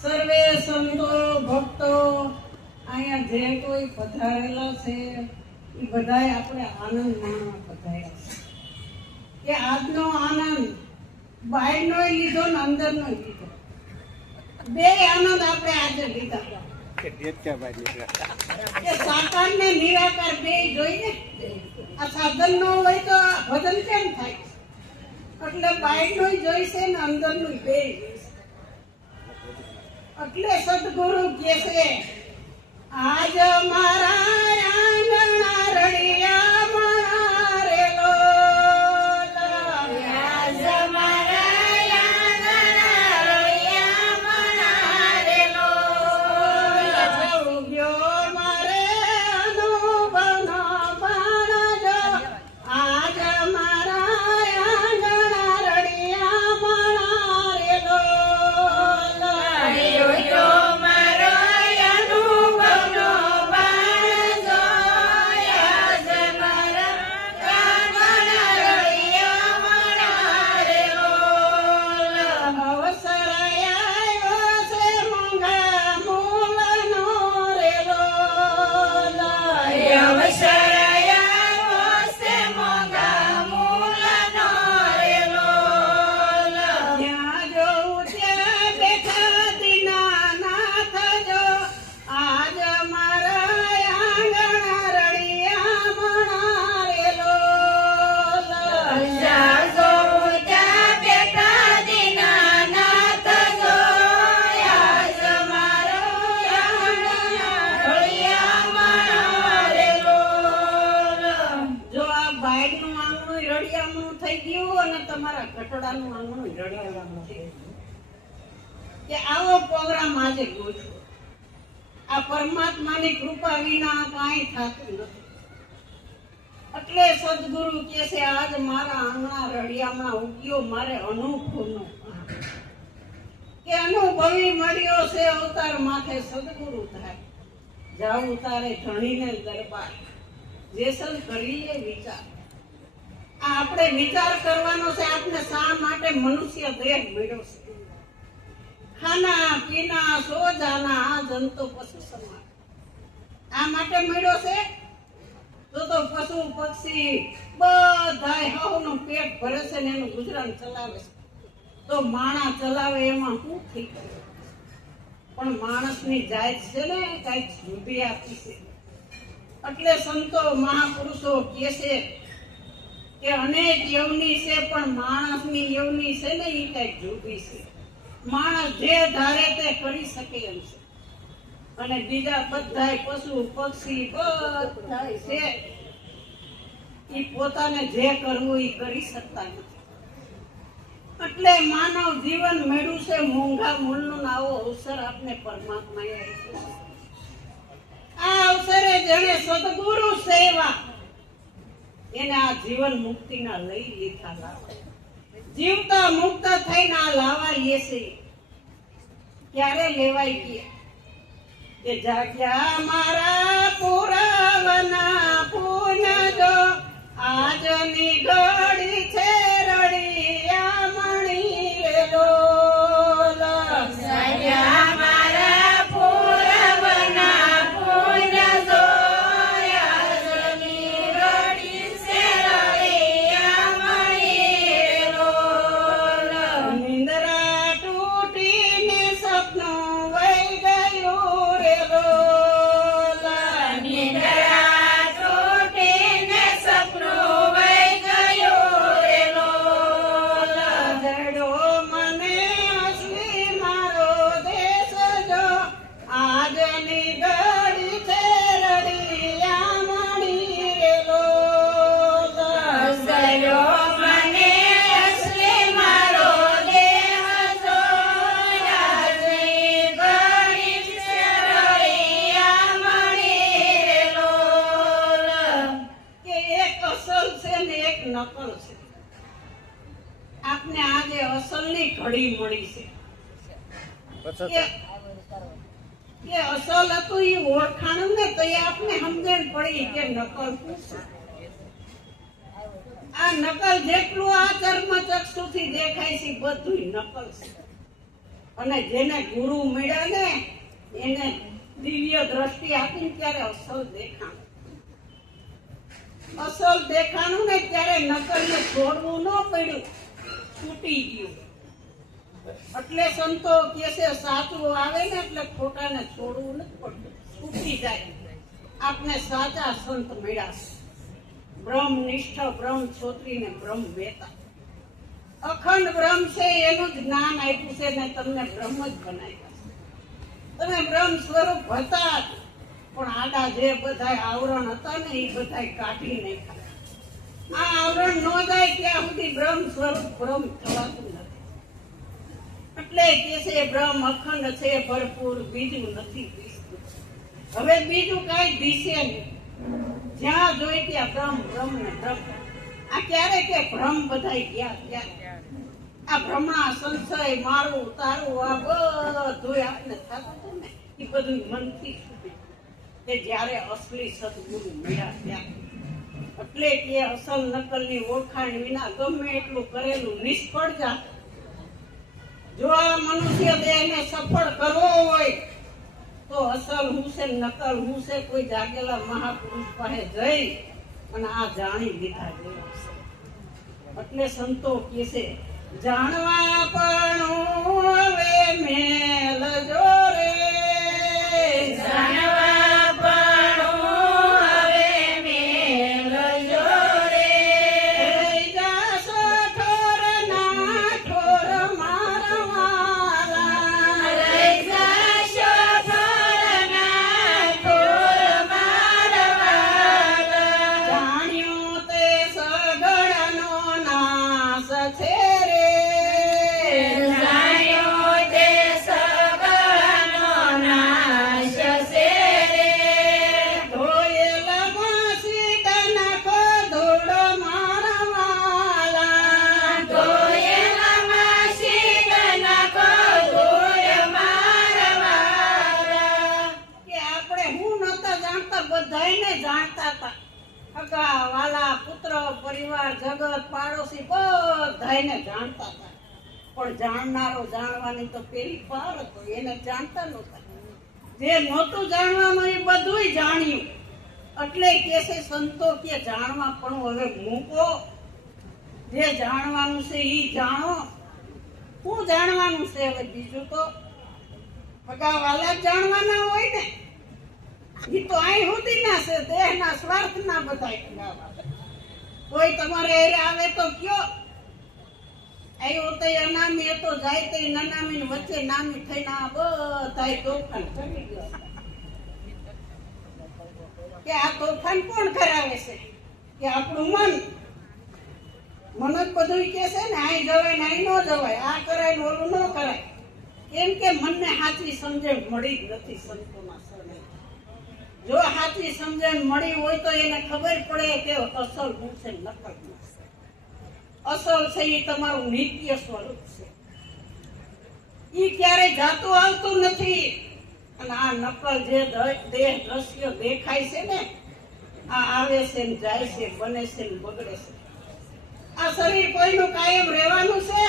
સર્વે સંતો ભક્તો અહીંયા જે કોઈ પધારેલા છે એ બધાય આપણે આનંદ માણવા પધાર્યા છે. કે આજનો આનંદ બહારનો લીધો ને અંદરનો લીધો, બે આનંદ આપણે આજે લીધા. કે સાકાર ને નિરાકાર બે જોઈને આ સાધન નો હોય તો ભજન કેમ થાય? એટલે બહારનો જોઈશે ને અંદરનું બે જોઈશે. એટલે સદગુરુ કહે છે, આજ મારા આંગણા રળિયા મારેલો, આજ મારા આંગણા રળિયા મારેલો, ઉગ્યો મારે અનુભવનો બાણ જો, આજ મારા આંગણા રળિયા મારેલો, ઘટડાનું આંગણું રળિયામણું છે. કે આવો પ્રોગ્રામ આજે ગોઠવો. આ પરમાત્માની કૃપા વિના કાંઈ થતું નથી. એટલે સદગુરુ કહે છે, આજ મારા આંગણા રળિયામણા ઉગ્યો મારે અનુભવનો. કે અનુભવી મળ્યો છે અવતાર માથે સદગુરુ થાય. જાવું તારે ધણીને દરબાર, જેસલ કરીએ વિચાર. આપણે વિચાર કરવાનો છે, આપણે શા માટે મનુષ્ય દેહ મળ્યો છે. ખાના પીના સો જાના આ જંતુ પશુ સમાન આ માટે મળ્યો છે. તો પશુ પક્ષી બધાય હવનું પેટ ભરે છે ને એનું ગુજરાન ચલાવે છે. તો માણસ ચલાવે એમાં શું થઈ ગયું? પણ માણસની જાત છે ને કઈક જુદી આપી છે. એટલે સંતો મહાપુરુષો કહે છે કે અનેક યવની છે પણ માણસની યવની છે ને એ કઈક જુદી છે. માણસ જે ધારે તે કરી શકે એમ છે, અને બીજા બધાય પશુ પક્ષી બધાય છે એ પોતાને જે કરવું એ કરી શકતા નથી. એટલે માનવ જીવન મેળવું છે મોંઘા મૂળનો આવો અવસર આપને પરમાત્માએ આપ્યો છે. આ અવસરે જેને સદગુરુ સેવા એને આ જીવન મુક્તિના લઈ લીધા લાવા. જીવતા મુક્ત થઈને આ લાવા લે છે. ક્યારે લેવાય ગયા? કે જાગ્યા મારા પુરાવના પૂન જો, આજની ઘડી છે રળિયા મણી રેલો. જાગ્યા મારા પુરાવના પૂન જો, નકલ છે. આપને આજે અસલની ઘડી મળી છે. કે અસલ હતું એ ઓળખાણ ને તો આપને સમજણ પડી કે નકલ શું છે. આ નકલ જેટલું આ ચર્મ ચક્ષુથી દેખાય છે બધું નકલ છે. અને જેને ગુરુ મળ્યા ને એને દિવ્ય દ્રષ્ટિ આપીને ત્યારે અસલ દેખાણું ને ત્યારે નકલને છોડવું ન પડ્યું, છૂટી ગયું. એટલે સંતો કહે છે સાચું આવે ને એટલે ખોટાને છોડવું નથી પડતું, છૂટી જાય. આપને સાચા સંત મળ્યા, બ્રહ્મનિષ્ઠ બ્રહ્મ છોત્રીને બ્રહ્મ વેતા. અખંડ બ્રહ્મ છે એનું જ જ્ઞાન આપ્યું છે ને તમને બ્રહ્મ જ બનાવ્યા છે. તમે બ્રહ્મ સ્વરૂપ હતા પણ આડા જે બધા આવરણ હતા ને એ બધા કાઢી નાખ્યા. આ આવરણ ન જાય ત્યાં સુધી બ્રહ્મ સ્વરૂપ બ્રહ્મ થવાતું નથી. એટલે કે છે બ્રહ્મ અખંડ છે, ભરપૂર, બીજું નથી દિસતું. હવે બીજું કઈ દિશે નહીં. જ્યાં જોઈ ત્યાં બ્રહ્મ બ્રહ્મ ને બ્રહ્મ. આ ક્યારે કે ભ્રમ બધા ગયા. આ ભ્રમણા સંશય મારું તારું આ બધું આપને થતું હતું ને એ બધું મનથી છૂટી તે જ્યારે અસલી સદગુરુ મળ્યા ત્યાં. એટલે કે અસલ નકલની ઓળખાણ વિના ગમે એટલું કરેલું નિષ્ફળ જાય. જો આ મનુષ્ય દેહને સફળ કરવો હોય તો અસલ હું છે નકલ હું છે કોઈ જાગેલા મહાપુરુષ પાસે જઈ અને આ જાણી લીધા જેવું છે. એટલે સંતો કહે છે જાણવા પણ હવે મેલ જો રે, જાણવા પણ હવે મેલ જો રે. જાસો ઠોર ના ઠોર મારવાલા, જાસો ઠોર ના ઠોર મારવાલા. જાણ્યું તે સગળનો નાશ છે રે, જાણ્યો તે સગળનો નાશ છે રે. ધોયેલામાં સીધા નાખો ધૂળ મારવાલા, ધોયેલામાં સીધા નાખો ધૂળ મારવાલા. કે આપણે હું નહોતા જાણતા, બધાયને જાણતા હતા. સગા વાલા પુત્ર પરિવાર જગત પાડોશી બધાયને જાણતા હતા. પણ જાણનારો જાણવાની તો પેલી પાર હતો, એને જાણતા નહોતા. જે નહોતું જાણવાનું એ બધુંય જાણ્યું. એટલે કે છે સંતો કે જાણવા પણ હવે મૂકો. જે જાણવાનું છે એ જાણો. શું જાણવાનું છે હવે બીજું તો સગા વાલા જાણવાના હોય ને. ઈ તો અહીં સુધી ના છે, દેહના સ્વાર્થના બધાય સગા. કોઈ તમારે આવે તો કયો આવ્યો તો અનામી હતો, જાય તો નનામી વચ્ચે નામી થઈને આ બધાય તોફાન કરી ગયો. કે આ તોફાન કોણ કરાવે છે? કે આપણું મન જ બધું કે છે ને અહીં જવાય ને અહીં ન જવાય, આ કરાય ને ઓલું ન કરાય. કેમ કે મનને સાચી સમજણ મળી જ નથી સંતોના શરણે. જો સાચી સમજણ મળી હોય તો એને ખબર પડે કે અસલ હું છે નકલ હું છે. અસલ છે એ તમારું નિત્ય સ્વરૂપ છે, એ ક્યારેય જાતું આવતું નથી. અને આ નકલ જે દેહ દ્રશ્ય દેખાય છે ને આ આવે છે ને જાય છે, બને છે ને બગડે છે. આ શરીર કોઈનું કાયમ રહેવાનું છે?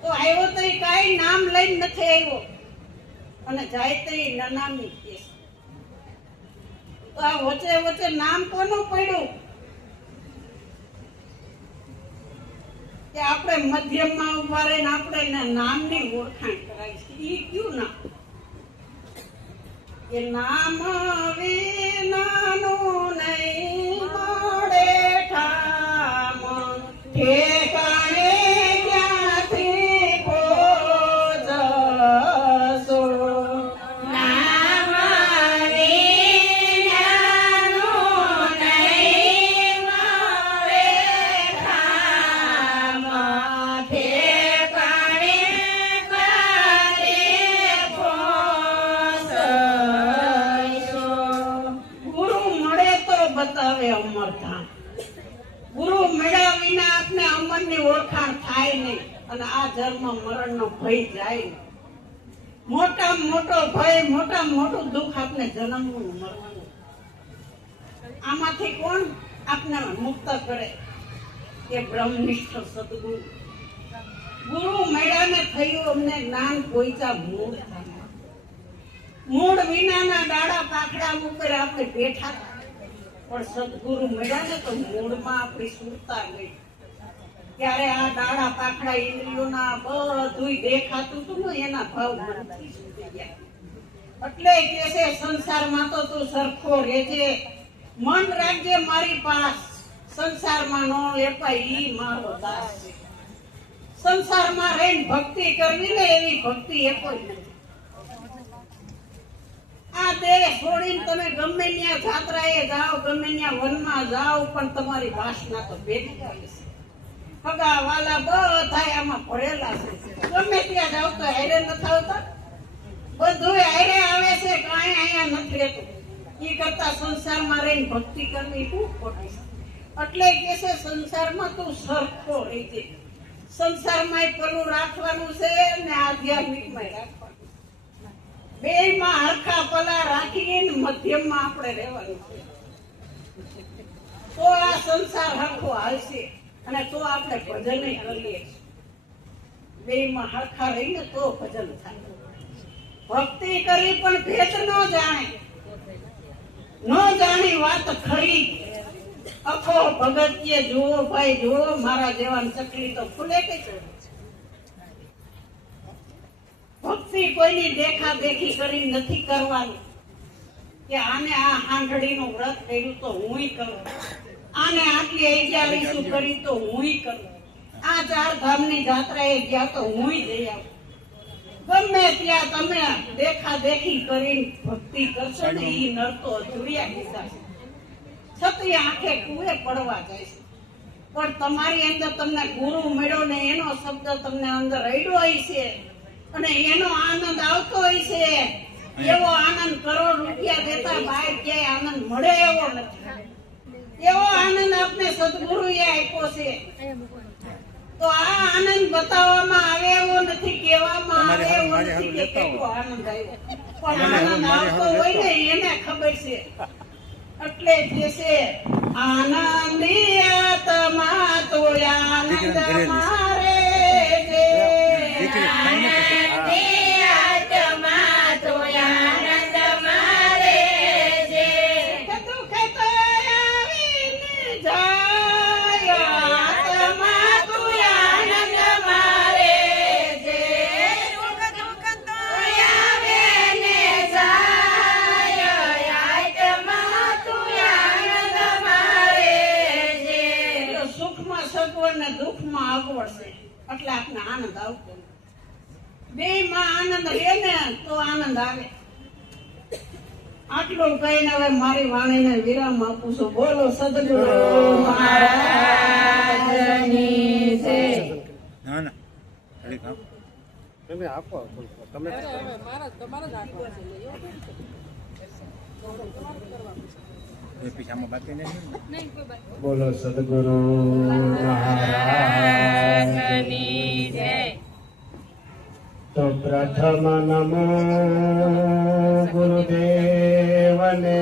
તો આવ્યો તો એ કાંઈ નામ લઈને નથી આવ્યો અને જાય તો એ નનામી કે છે. તો આ વચ્ચે વચ્ચે નામ કોનું પડ્યું? કે આપણે મધ્યમમાં ઉભા રહીને આપણે નામની ઓળખાણ કરાવી છે. ઈ કયું નામ? કે નામ વિનાનું નહીં મળે ઠામ, ઠેકાણે ક્યાંથી પહોંચશો. નામ વિનાનું નહીં મળે ઠામ, ઠેકાણે ક્યાંથી પહોંચશો. ગુરુ મળે તો બતાવે અમરધામ. ગુરુ મળ્યા વિના આપને અમરની ઓળખાણ થાય નહીં અને આ જન્મ મરણનો ભય જાય નહીં. મોટામાં મોટો ભય, મોટામાં મોટું દુઃખ આપને જન્મવું મરવાનું. આમાંથી કોણ આપને મુક્ત કરે? કે બ્રહ્મનિષ્ઠ સદગુરુ. ગુરુ મળ્યાને થયું અમને જ્ઞાન પહોંચ્યા મૂળ ધામમાં. મૂળ વિનાના ડાળા પાખડા ઉપર આપણે બેઠા હતા. પણ સદગુરુ મળ્યા ને તો મૂળમાં આપણી સુરતા ગઈ. ત્યારે આ ડાળા પાખડા ઇન્દ્રિયોના બધુંય દેખાતું હતું ને એના ભાવ મનથી છૂટી ગયા. એટલે કે છે સંસારમાં તો તું સરખો રહેજે, મન રાખજે મારી પાસ, સંસારમાં નો લેપાય ઈ મારો દાસ છે. સંસારમાં રહીને ભક્તિ કરવી ને એવી ભક્તિ એ કોઈ નથી. આ દેહ છોડીને તમે ગમે ત્યાં જાત્રાએ જાઓ, ગમે ત્યાં વનમાં જાઓ, પણ તમારી વાસના તો ભેગી આવે છે. ખગા વાલા બધા આમાં ભરેલા છે. ગમે ત્યાં જાઓ તો હારે નથી આવતા, બધું હારે આવે છે, કાંઈ અહીંયા નથી રહેતું. એ કરતા સંસારમાં રહીને ભક્તિ કરવી ખૂબ ખોટી છે. એટલે કે છે સંસારમાં તું સરખો રહેજે. સંસારમાં પેલું રાખવાનું છે ને આધ્યાત્મિકમાં રાખવાનું. બેયમાં હરખા પલા રાખીને મધ્યમમાં આપણે રહેવાનું છે. તો આ સંસાર હરખો હાલશે અને તો આપણે ભજન કરીએ. બેયમાં હરખા રહીને તો ભજન થાય. ભક્તિ કરી પણ ભેદ ન જાણે, ન જાણી વાત ખરી. અખો ભગતીએ જુઓ ભાઈ જુઓ, મારા જેવાન ચકલી તો ફૂલે કે છે. ભક્તિ કોઈની દેખા દેખી કરી નથી કરવાની કે આને આ હાંડડીનું વ્રત કર્યું તો હુંય કરું, આને આટલી અગિયારીસું કરી તો હુંય કરું, આ 4 ધામની જાત્રાએ ગયા તો હુંય જઈ આવું. ગમે ત્યાં તમે દેખા દેખી કરીને ભક્તિ કરશો ને ઈ નરતો અધૂરિયા હિસ્સા છે. છતી આંખે કુએ પડવા જાય છે. પણ તમારી અંદર તમને ગુરુ મળ્યો ને એનો શબ્દ તમને અંદર રડ્યો હોય છે અને એનો આનંદ આવતો હોય છે. એવો આનંદ કરોડ રૂપિયા દેતા બહાર ક્યાંય આનંદ મળે એવો નથી. એવો આનંદ આપને સદગુરુએ આપ્યો છે. તો આ આનંદ બતાવવામાં આવે એવો નથી, કહેવામાં આવે એવો નથી કે કેટલો આનંદ આવ્યો. પણ આનંદ આવતો હોય ને એને ખબર છે. એટલે જે છે આનંદી આત્મા તો આનંદ મારે જે, આનંદી આત્મા તો આનંદ મારે જે, દુઃખ તો આવીને જાય, આત્મા તો આનંદ મારે જે, દુઃખ તો આવે ને જાય, આત્મા તો આનંદ મારે જે. સુખમાં સગવડ ને દુઃખમાં અગવડ છે એટલે આપને આનંદ આવતો. બેયમાં આનંદ રહે ને તો આનંદ આવે. આટલું કહીને હવે મારી વાણીને વિરામ આપું છું. બોલો સદગુરુ મહારાજની જય. ના ના ઘડીક આપ. તમે આપો તમે એ પીછામાં બાકી નહીં. બોલો સદગુરુ મહારાજની જય. તો પ્રથમ નમો ગુરુદેવને